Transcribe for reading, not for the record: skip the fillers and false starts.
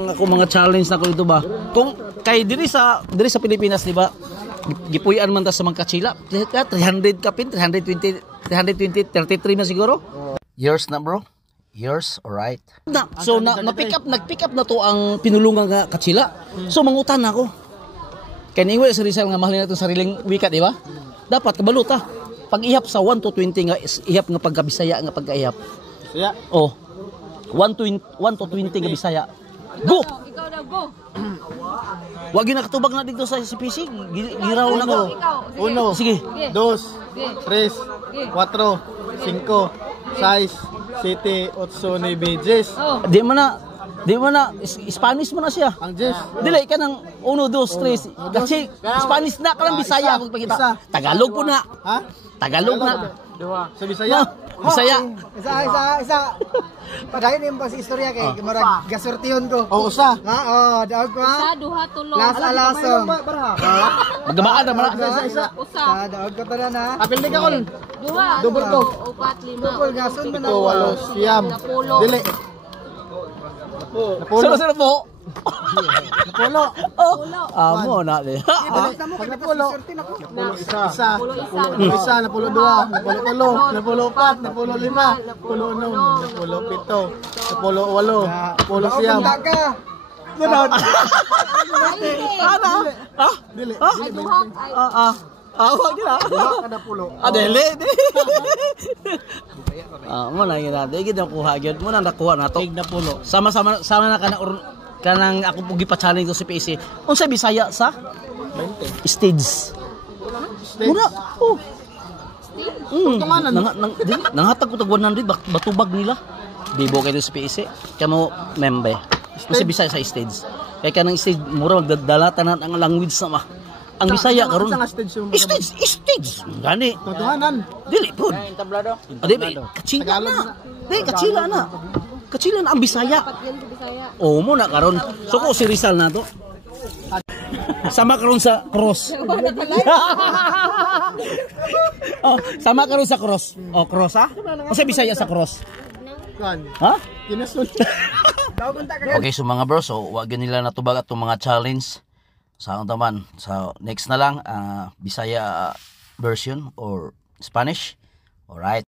Ako mga challenge na ko dito ba. Kung kay diri sa Pilipinas di ba? Gipuyan man ta sa mga kachila. 300 kapin, 320, 33 na siguro. Yours na bro. Yours, alright. So nag-pick up na to ang pinulungan nga kachila. So mangutan ako. Kaya niwa sa Rizal nga mahalin natin sariling wika, di ba? Dapat kabalo ta. Pag ihap sa 1 to 20 nga ihap nga pagkabisaya nga pagkaihap. Bisaya. Oh. 1 to 20 nga Bisaya. Go. Ikaw na go. Wag gyud nakatubag na dito sa CPC. Giraw na ko. 1, Sige. 2, 3, 4, 5, 6, 7, 8, 9, 10. Di man na Spanish mo na siya. Ang 10. Dili ka ng 1, 2, 3. Kasi Spanish na ka lang Bisaya kung pagkita. Tagalog po na. Ha? Tagalog na. Sa Bisaya. Bisaya. Isa. Padayon yung pas istorya kay murag gasortihon ko. O usa. Ha, daog ko ha. Sa duha tulo. Las alasong. Magabaan na man. Isa. Usa. Daog ko tanan ha. Apil di ka kon. Duha. Double ko. 4, 5. Tukol gason man 7, 8, siyam. Napulo. Dili. Sino po? Napulo. Amo na di. Pag napulo. Napulo isa. Napulo isa. Napulo dua. Napulo tulo. Napulo upat. Napulo lima. Napulo unom. Napulo pito. Napulo walo. Napulo siyam. Sunod. Ana? Ha? Dili. Ay duha. Ay. Wag na. Duha kada pulo. Dili. Mo na yun natin. Gid ang kuha gyud. Mo na nakuha na to. Napulo. Sama na kanang ako pugi pa challenge to si PC. Unsa Bisaya sa 20. stage. Mura. Oh. Tunganan. Nanghatag ko tag 100 batubag nila. Bibo kayo si PC. Kamo member. Unsa Bisaya sa stage. Kay kanang stage mura magdadala tanan ang language sama. Ang Bisaya karon. Stage. Gani. Tunganan. Dili pud. Adi kachila na. Dili kachila na. Kachila na ang Bisaya. Oh mo na karon. So ko si Rizal na to. Sama karon sa cross. Sama karon sa cross. Cross ha? Kasi Bisaya sa cross. Kan. Ha? Kinasun. Okay, so mga bro, so wag yun nila natubag atong mga challenge. Sa taman. So next na lang Bisaya version or Spanish. Alright.